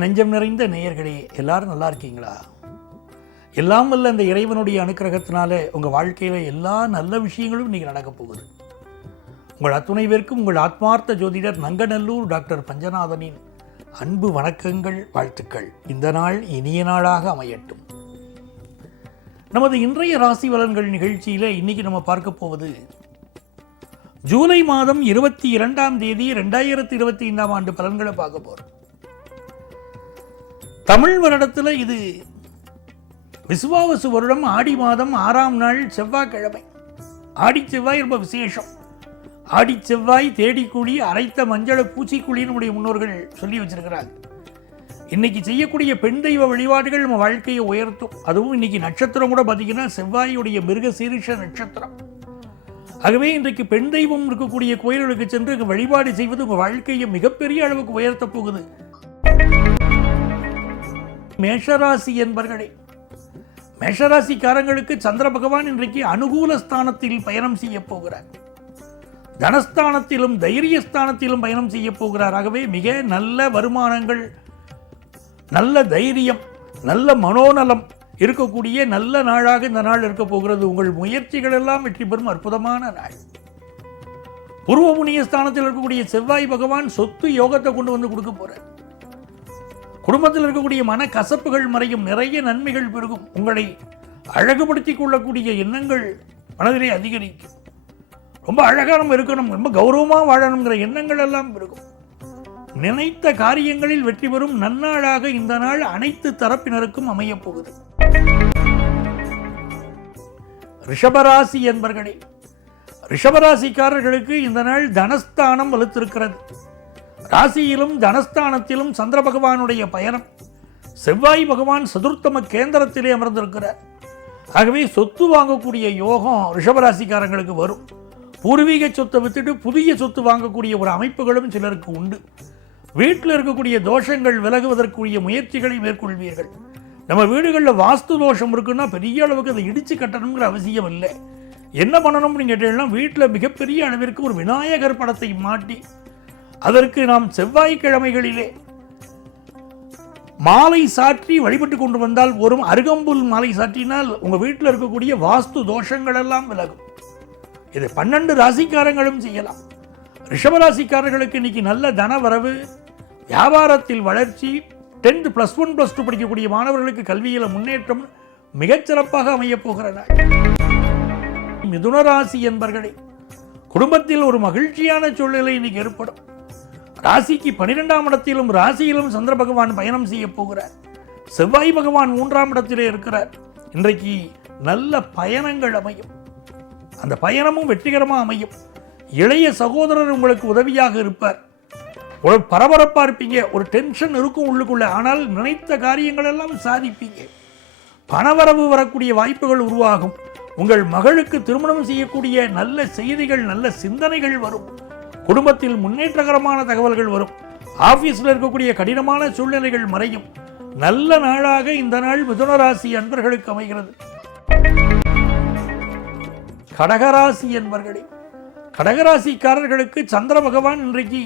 என் நெஞ்சம் நிறைந்த நேயர்களே, எல்லாரும் நல்லா இருக்கீங்களா? எல்லாம் வல்ல அந்த இறைவனுடைய அனுக்கிரகத்தினால உங்கள் வாழ்க்கையில் எல்லா நல்ல விஷயங்களும் இன்றைக்கி நடக்கப் போகுது. உங்கள் அத்துணை பேருக்கும் உங்கள் ஆத்மார்த்த ஜோதிடர் நங்கநல்லூர் டாக்டர் பஞ்சநாதனின் அன்பு வணக்கங்கள், வாழ்த்துக்கள். இந்த நாள் இனிய நாளாக அமையட்டும். நமது இன்றைய ராசி பலன்கள் நிகழ்ச்சியில் இன்றைக்கி நம்ம பார்க்க போவது ஜூலை மாதம் 22ஆம் தேதி 2025ஆம் ஆண்டு பலன்களை பார்க்க போகிறோம். தமிழ் வருடத்தில் இது விசுவாவசு வருடம் ஆடி மாதம் 6ஆம் நாள் செவ்வாய்க்கிழமை. ஆடி செவ்வாய் ரொம்ப விசேஷம். ஆடி செவ்வாய் தேடிக்குழி அரைத்த மஞ்சள பூச்சிக்குழி நம்முடைய முன்னோர்கள் சொல்லி வச்சிருக்கிறாங்க. இன்னைக்கு செய்யக்கூடிய பெண் தெய்வ வழிபாடுகள் நம்ம வாழ்க்கையை உயர்த்தும். அதுவும் இன்னைக்கு நட்சத்திரம் கூட பார்த்தீங்கன்னா செவ்வாயுடைய மிருக சீரிஷ நட்சத்திரம். ஆகவே இன்றைக்கு பெண் தெய்வம் இருக்கக்கூடிய கோயில்களுக்கு சென்று வழிபாடு செய்வது உங்கள் வாழ்க்கையை மிகப்பெரிய அளவுக்கு உயர்த்த போகுது. மேஷராசி என்பர்களே, மேஷராசிக்காரங்களுக்கு சந்திர பகவான் இன்றைக்கு அனுகூல ஸ்தானத்தில் பயணம் செய்ய போகிறார். தனஸ்தானத்திலும் தைரியஸ்தானத்திலும் பயணம் செய்ய போகிறார். ஆகவே மிக நல்ல வருமானங்கள், நல்ல தைரியம், நல்ல மனோநலம் இருக்கக்கூடிய நல்ல நாளாக இந்த நாள் இருக்க போகிறது. உங்கள் முயற்சிகள் எல்லாம் வெற்றி பெறும் அற்புதமான நாள். பூர்வ புண்ணிய ஸ்தானத்தில் இருக்கக்கூடிய செவ்வாய் பகவான் சொத்து யோகத்தை கொண்டு வந்து கொடுக்க போறார். குடும்பத்தில் இருக்கக்கூடிய மன கசப்புகள் மறையும், நிறைய நன்மைகள் பெருகும். உங்களை அழகுபடுத்திக் கொள்ளக்கூடிய எண்ணங்கள் மனதிலே அதிகரிக்கும். ரொம்ப அழகாக நம்ம இருக்கணும், ரொம்ப கௌரவமாக வாழணுங்கிற எண்ணங்கள் எல்லாம் பெருகும். நினைத்த காரியங்களில் வெற்றி பெறும் நன்னாளாக இந்த நாள் அனைத்து தரப்பினருக்கும் அமையப் போகுது. ரிஷபராசி என்பர்களே, ரிஷபராசிக்காரர்களுக்கு இந்த நாள் தனஸ்தானம் வலுத்திருக்கிறது. ராசியிலும் தனஸ்தானத்திலும் சந்திர பகவானுடைய பயணம். செவ்வாய் பகவான் சதுர்த்தம கேந்திரத்திலே அமர்ந்திருக்கிறார். ஆகவே சொத்து வாங்கக்கூடிய யோகம் ரிஷபராசிக்காரங்களுக்கு வரும். பூர்வீக சொத்தை விட்டுட்டு புதிய சொத்து வாங்கக்கூடிய ஒரு அமைப்புகளும் சிலருக்கு உண்டு. வீட்டில் இருக்கக்கூடிய தோஷங்கள் விலகுவதற்குரிய முயற்சிகளை மேற்கொள்வீர்கள். நம்ம வீடுகளில் வாஸ்து தோஷம் இருக்குன்னா பெரிய அளவுக்கு அதை இடித்து கட்டணுங்கிற அவசியம் இல்லை. என்ன பண்ணணும்னு கேட்டீங்கன்னா, வீட்டில் மிகப்பெரிய அளவிற்கு ஒரு விநாயகர் படத்தை மாட்டி அதற்கு நாம் செவ்வாய்க்கிழமைகளிலே மாலை சாற்றி வழிபட்டு கொண்டு வந்தால், ஒரு அருகம்புல் மாலை சாற்றினால் உங்கள் வீட்டில் இருக்கக்கூடிய வாஸ்து தோஷங்கள் எல்லாம் விலகும். இதை 12 ராசிக்காரங்களும் செய்யலாம். ரிஷபராசிக்காரர்களுக்கு இன்னைக்கு நல்ல தன வரவு, வியாபாரத்தில் வளர்ச்சி, 10th +1 +2 படிக்கக்கூடிய மாணவர்களுக்கு கல்வியில் முன்னேற்றம் மிகச்சிறப்பாக அமையப் போகிற நாள். மிதுனராசி என்பர்களே, குடும்பத்தில் ஒரு மகிழ்ச்சியான சூழ்நிலை இன்னைக்கு ஏற்படும். ராசிக்கு 12ஆம் இடத்திலும் ராசியிலும் சந்திர பகவான் பயணம் செய்ய போகிறார். செவ்வாய் பகவான் 3ஆம் இடத்திலே இருக்கிறார். இன்றைக்கு நல்ல பயணங்கள் அமையும். அந்த பயணமும் வெற்றிகரமாக அமையும். இளைய சகோதரர் உங்களுக்கு உதவியாக இருப்பார். ஒரு பரபரப்பாக இருப்பீங்க, ஒரு டென்ஷன் இருக்கும் உள்ளுக்குள்ள. ஆனால் நினைத்த காரியங்கள் எல்லாம் சாதிப்பீங்க. பணவரவு வரக்கூடிய வாய்ப்புகள் உருவாகும். உங்கள் மகளுக்கு திருமணம் செய்யக்கூடிய நல்ல செய்திகள், நல்ல சிந்தனைகள் வரும். குடும்பத்தில் முன்னேற்றகரமான தகவல்கள் வரும். ஆபீஸில் இருக்கக்கூடிய கடினமான சூழ்நிலைகள் மறையும். நல்ல நாளாக இந்த நாள் மிதுனராசி அன்பர்களுக்கு அமைகிறது. கடகராசி என்பர்களே, கடகராசிக்காரர்களுக்கு சந்திர பகவான் இன்றைக்கு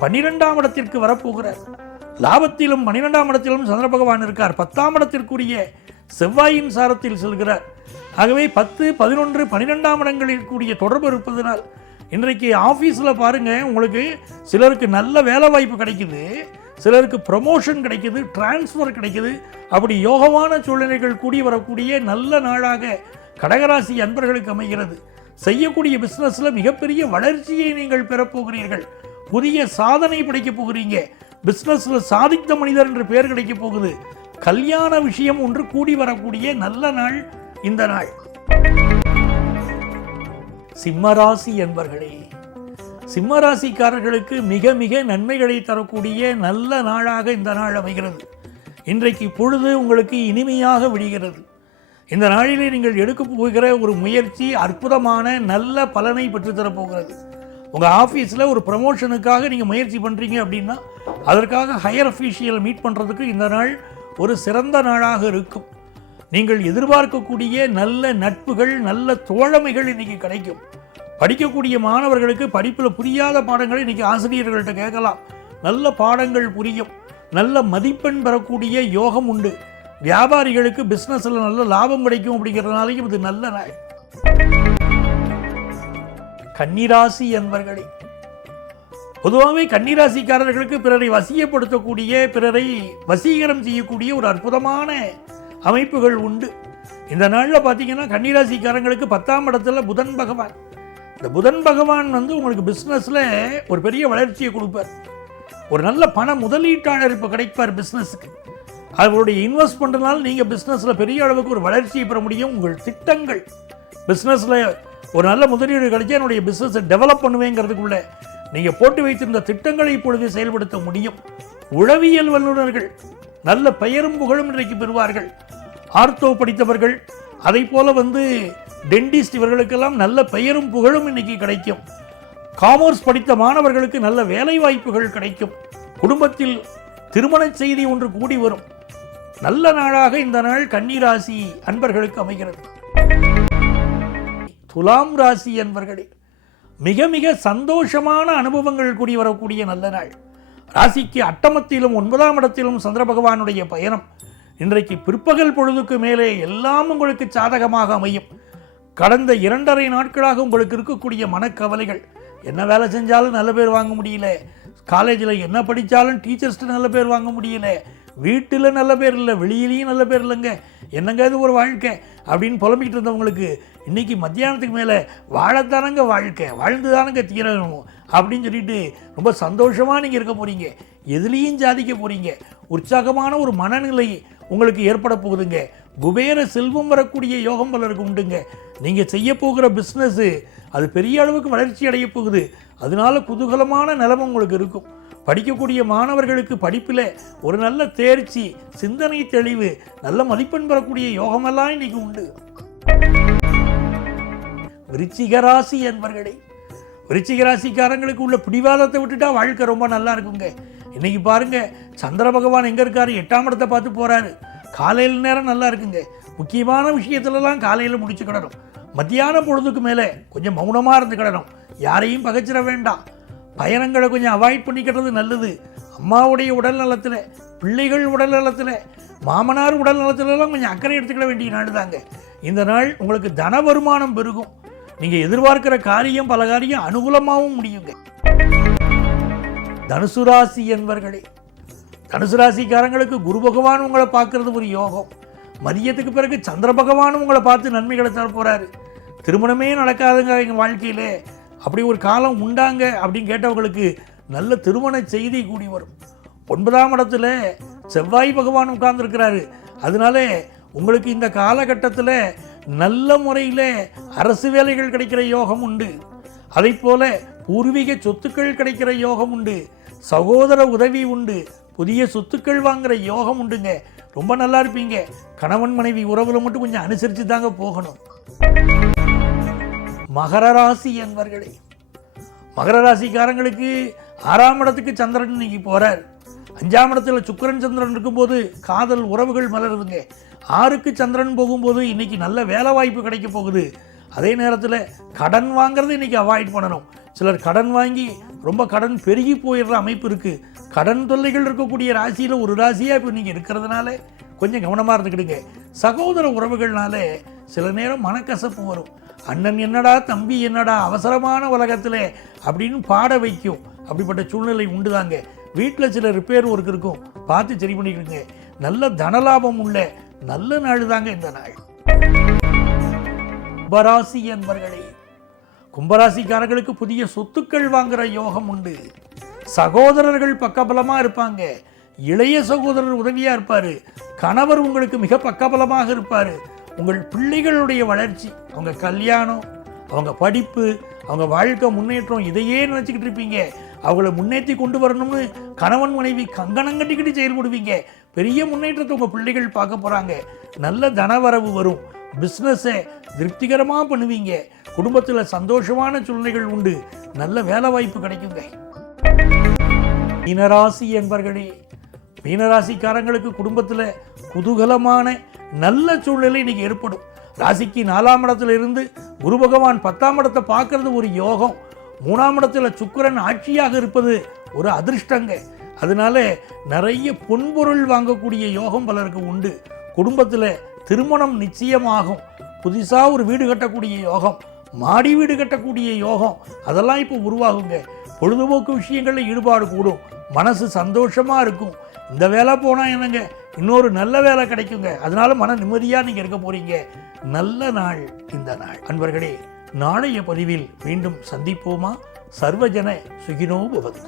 12ஆம் இடத்திற்கு வரப்போகிறார். லாபத்திலும் 12ஆம் இடத்திலும் சந்திர பகவான் இருக்கார். 10ஆம் இடத்திற்குரிய செவ்வாயின் சாரத்தில் செல்கிறார். ஆகவே 10, 11, 12ஆம் இடங்களில் கூடிய தொடர்பு இருப்பதனால் இன்றைக்கு ஆஃபீஸில் பாருங்கள், உங்களுக்கு சிலருக்கு நல்ல வேலை வாய்ப்பு கிடைக்குது, சிலருக்கு ப்ரமோஷன் கிடைக்குது, டிரான்ஸ்ஃபர் கிடைக்குது. அப்படி யோகமான சூழ்நிலைகள் கூடி வரக்கூடிய நல்ல நாளாக கடகராசி அன்பர்களுக்கு அமைகிறது. செய்யக்கூடிய பிஸ்னஸில் மிகப்பெரிய வளர்ச்சியை நீங்கள் பெறப்போகிறீர்கள். புதிய சாதனை படைக்கப் போகிறீங்க. பிஸ்னஸில் சாதித்த மனிதர் என்று பெயர் கிடைக்கப் போகுது. கல்யாண விஷயம் ஒன்று கூடி வரக்கூடிய நல்ல நாள் இந்த நாள். சிம்மராசி என்பர்களே, சிம்மராசிக்காரர்களுக்கு மிக மிக நன்மைகளை தரக்கூடிய நல்ல நாளாக இந்த நாள் அமைகிறது. இன்றைக்கு பொழுது உங்களுக்கு இனிமையாக விடுகிறது. இந்த நாளிலே நீங்கள் எடுக்க போகிற ஒரு முயற்சி அற்புதமான நல்ல பலனை பெற்றுத்தரப்போகிறது. உங்கள் ஆஃபீஸில் ஒரு ப்ரமோஷனுக்காக நீங்கள் முயற்சி பண்ணுறீங்க அப்படின்னா, அதற்காக ஹையர் அஃபீஷியல் மீட் பண்ணுறதுக்கு இந்த நாள் ஒரு சிறந்த நாளாக இருக்கும். நீங்கள் எதிர்பார்க்கக்கூடிய நல்ல நட்புகள், நல்ல தோழமைகள் இன்றைக்கி கிடைக்கும். படிக்கக்கூடிய மாணவர்களுக்கு படிப்பில் புரியாத பாடங்களை இன்றைக்கி ஆசிரியர்கள்ட்ட கேட்கலாம். நல்ல பாடங்கள் புரியும். நல்ல மதிப்பெண் பெறக்கூடிய யோகம் உண்டு. வியாபாரிகளுக்கு பிஸ்னஸில் நல்ல லாபம் கிடைக்கும் அப்படிங்கிறதுனாலையும் இது நல்ல நாள். கன்னிராசி என்பர்களே, பொதுவாகவே கன்னிராசிக்காரர்களுக்கு பிறரை வசியப்படுத்தக்கூடிய, பிறரை வசீகரம் செய்யக்கூடிய ஒரு அற்புதமான அமைப்புகள் உண்டு. இந்த நாளில் பார்த்தீங்கன்னா கன்னிராசிக்காரங்களுக்கு 10ஆம் இடத்துல புதன் பகவான். இந்த புதன் பகவான் உங்களுக்கு பிஸ்னஸில் ஒரு பெரிய வளர்ச்சியை கொடுப்பார். ஒரு நல்ல பண முதலீட்டாளர் இப்போ கிடைப்பார் பிஸ்னஸுக்கு. அவருடைய இன்வெஸ்ட் பண்ணுறதுனால நீங்கள் பிஸ்னஸில் பெரிய அளவுக்கு ஒரு வளர்ச்சியை பெற முடியும். உங்கள் திட்டங்கள் பிஸ்னஸில் ஒரு நல்ல முதலீடு கிடைச்சா என்னுடைய பிஸ்னஸை டெவலப் பண்ணுவேங்கிறதுக்குள்ள நீங்கள் போட்டு வைத்திருந்த திட்டங்களை இப்பொழுது செயல்படுத்த முடியும். உளவியல் வல்லுநர்கள் நல்ல பெயரும் புகழும் இன்றைக்கு பெறுவார்கள். ஆர்த்தோ படித்தவர்கள், அதை போல டென்டிஸ்ட், இவர்களுக்கெல்லாம் நல்ல பெயரும் புகழும் இன்னைக்கு கிடைக்கும். காமர்ஸ் படித்த மாணவர்களுக்கு நல்ல வேலை வாய்ப்புகள் கிடைக்கும். குடும்பத்தில் திருமண செய்தி ஒன்று கூடி வரும். நல்ல நாளாக இந்த நாள் கன்னிராசி அன்பர்களுக்கு அமைகிறது. துலாம் ராசி அன்பர்களே, மிக மிக சந்தோஷமான அனுபவங்கள் கூடி வரக்கூடிய நல்ல நாள். ராசிக்கு அட்டமத்திலும் 9ஆம் இடத்திலும் சந்திர பகவானுடைய பயணம். இன்றைக்கு பிற்பகல் பொழுதுக்கு மேலே எல்லாம் உங்களுக்கு சாதகமாக அமையும். கடந்த 2.5 நாட்களாக உங்களுக்கு இருக்கக்கூடிய மனக்கவலைகள், என்ன வேலை செஞ்சாலும் நல்ல பேர் வாங்க முடியல, காலேஜில் என்ன படித்தாலும் டீச்சர்ஸ்ட்டு நல்ல பேர் வாங்க முடியல, வீட்டில் நல்ல பேர் இல்லை, வெளியிலையும் நல்ல பேர் இல்லைங்க, என்னங்க இது ஒரு வாழ்க்கை அப்படின்னு புலம்பிக்கிட்டு இருந்தவங்களுக்கு இன்றைக்கி மத்தியானத்துக்கு மேலே வாழத்தானங்க வாழ்க்கை, வாழ்ந்துதானங்க தீரணும் அப்படின்னு சொல்லிட்டு ரொம்ப சந்தோஷமாக நீங்கள் இருக்க போகிறீங்க. எதுலேயும் சாதிக்க போகிறீங்க. உற்சாகமான ஒரு மனநிலை உங்களுக்கு ஏற்பட போகுதுங்க. குபேர செல்வம் வரக்கூடிய யோகம் பலருக்கு உண்டுங்க. நீங்கள் செய்ய போகிற பிஸ்னஸ்ஸு அது பெரிய அளவுக்கு வளர்ச்சி அடைய போகுது. அதனால குதூகலமான நிலைமை உங்களுக்கு இருக்கும். படிக்கக்கூடிய மாணவர்களுக்கு படிப்பில் ஒரு நல்ல தேர்ச்சி, சிந்தனை தெளிவு, நல்ல மதிப்பெண் பெறக்கூடிய யோகமெல்லாம் இன்னைக்கு உண்டு. விருச்சிக ராசி என்பர்களே, விருச்சிக ராசிக்காரங்களுக்கு உள்ள பிடிவாதத்தை விட்டுட்டா வாழ்க்கை ரொம்ப நல்லா இருக்குங்க. இன்னைக்கு பாருங்க, சந்திர பகவான் எங்கே இருக்காரு? 8ஆம் இடத்தை பார்த்து போகிறாரு. காலையில் நேரம் நல்லா இருக்குங்க. முக்கியமான விஷயத்துலலாம் காலையில் முடிச்சுக்கிடணும். மத்தியான பொழுதுக்கு மேலே கொஞ்சம் மௌனமாக இருந்துக்கிடணும். யாரையும் பகைச்சிட வேண்டாம். பயணங்களை கொஞ்சம் அவாய்ட் பண்ணிக்கிறது நல்லது. அம்மாவுடைய உடல் நலத்தில், பிள்ளைகள் உடல் நலத்தில், மாமனார் உடல் நலத்திலலாம் கொஞ்சம் அக்கறை எடுத்துக்கிட வேண்டிய நாள் தாங்க. இந்த நாள் உங்களுக்கு தன வருமானம் பெருகும். நீங்கள் எதிர்பார்க்கிற காரியம், பல காரியம் அனுகூலமாகவும் முடியுங்க. தனுசு ராசி என்பர்களே, தனுசு ராசிக்காரங்களுக்கு குரு பகவான் உங்களை பார்க்கறது ஒரு யோகம். மதியத்துக்கு பிறகு சந்திர பகவானும் உங்களை பார்த்து நன்மைகளை தர போகிறாரு. திருமணமே நடக்காதுங்க எங்கள் வாழ்க்கையில், அப்படி ஒரு காலம் உண்டாங்க அப்படின்னு கேட்டவங்களுக்கு நல்ல திருமண செய்தி கூடி வரும். 9ஆம் இடத்துல செவ்வாய் பகவான் உட்கார்ந்துருக்கிறாரு. அதனால உங்களுக்கு இந்த காலகட்டத்தில் நல்ல முறையில் அரசு வேலைகள் கிடைக்கிற யோகம் உண்டு. அதை போல பூர்வீக சொத்துக்கள் கிடைக்கிற யோகம் உண்டு. சகோதர உதவி உண்டு. புதிய சொத்துக்கள் வாங்குற யோகம் உண்டுங்க. ரொம்ப நல்லா இருப்பீங்க. கணவன் மனைவி உறவுல மட்டும் கொஞ்சம் அனுசரித்து தாங்க போகணும். மகர ராசி என்பர்களே, மகர ராசிக்காரங்களுக்கு 6ஆம் இடத்துக்கு சந்திரன் இன்னைக்கு போறார். 5ஆம் இடத்துல சுக்கிரன் சந்திரன் இருக்கும்போது காதல் உறவுகள் மலருதுங்க. 6க்கு சந்திரன் போகும்போது இன்னைக்கு நல்ல வேலை வாய்ப்பு கிடைக்க போகுது. அதே நேரத்தில் கடன் வாங்கிறது இன்னைக்கு அவாய்ட் பண்ணணும். சிலர் கடன் வாங்கி ரொம்ப கடன் பெருகி போயிடுற அமைப்பு இருக்குது. கடன் தொல்லைகள் இருக்கக்கூடிய ராசியில் ஒரு ராசியாக இப்போ நீங்கள் இருக்கிறதுனால கொஞ்சம் கவனமாக இருந்துக்கிடுங்க. சகோதர உறவுகள்னால சில நேரம் மனக்கசப்பு வரும். அண்ணன் என்னடா, தம்பி என்னடா, அவசரமான உலகத்தில் அப்படின்னு பாட வைக்கும். அப்படிப்பட்ட சூழ்நிலை உண்டுதாங்க. வீட்டில் சில ரிப்பேர் ஒர்க் இருக்கும், பார்த்து சரி பண்ணிக்கிடுங்க. நல்ல தனலாபம் உள்ள நல்ல நாள் தாங்க இந்த நாள். கும்பராசி என்பர்களே, கும்பராசிக்காரர்களுக்கு புதிய சொத்துக்கள் வாங்குற யோகம் உண்டு. சகோதரர்கள் பக்கபலமாக இருப்பாங்க. இளைய சகோதரர் உதவியாக இருப்பார். கணவர் உங்களுக்கு மிக பக்கபலமாக இருப்பார். உங்கள் பிள்ளைகளுடைய வளர்ச்சி, அவங்க கல்யாணம், அவங்க படிப்பு, அவங்க வாழ்க்கை முன்னேற்றம், இதையே நினச்சிக்கிட்டு இருப்பீங்க. அவங்கள முன்னேற்றி கொண்டு வரணும்னு கணவன் மனைவி கங்கணம் கட்டிக்கிட்டு செயல்படுவீங்க. பெரிய முன்னேற்றத்தை உங்கள் பிள்ளைகள் பார்க்க போகிறாங்க. நல்ல தனவரவு வரும். பிஸ்னஸை திருப்திகரமாக பண்ணுவீங்க. குடும்பத்தில் சந்தோஷமான சூழ்நிலைகள் உண்டு. நல்ல வேலை வாய்ப்பு கிடைக்குங்க. மீனராசி என்பர்களே, மீனராசிக்காரங்களுக்கு குடும்பத்தில் குதூகலமான நல்ல சூழ்நிலை இன்னைக்கு ஏற்படும். ராசிக்கு 4ஆம் இடத்துல இருந்து குரு பகவான் 10ஆம் இடத்தை பார்க்கறது ஒரு யோகம். 3ஆம் இடத்துல சுக்கிரன் ஆட்சியாக இருப்பது ஒரு அதிர்ஷ்டங்க. அதனால நிறைய பொன்பொருள் வாங்கக்கூடிய யோகம் பலருக்கு உண்டு. குடும்பத்தில் திருமணம் நிச்சயமாகும். புதுசாக ஒரு வீடு கட்டக்கூடிய யோகம், மாடி வீடு கட்டக்கூடிய யோகம், அதெல்லாம் இப்போ உருவாகுங்க. பொழுதுபோக்கு விஷயங்களில் ஈடுபாடு கூடும். மனசு சந்தோஷமாக இருக்கும். இந்த வேலை போனால் என்னங்க, இன்னொரு நல்ல வேலை கிடைக்குங்க. அதனால மன நிம்மதியாக நீங்கள் இருக்க போகிறீங்க. நல்ல நாள் இந்த நாள். அன்பர்களே, நாளைய பதிவில் மீண்டும் சந்திப்போமா? சர்வஜன சுகினோ பவந்து.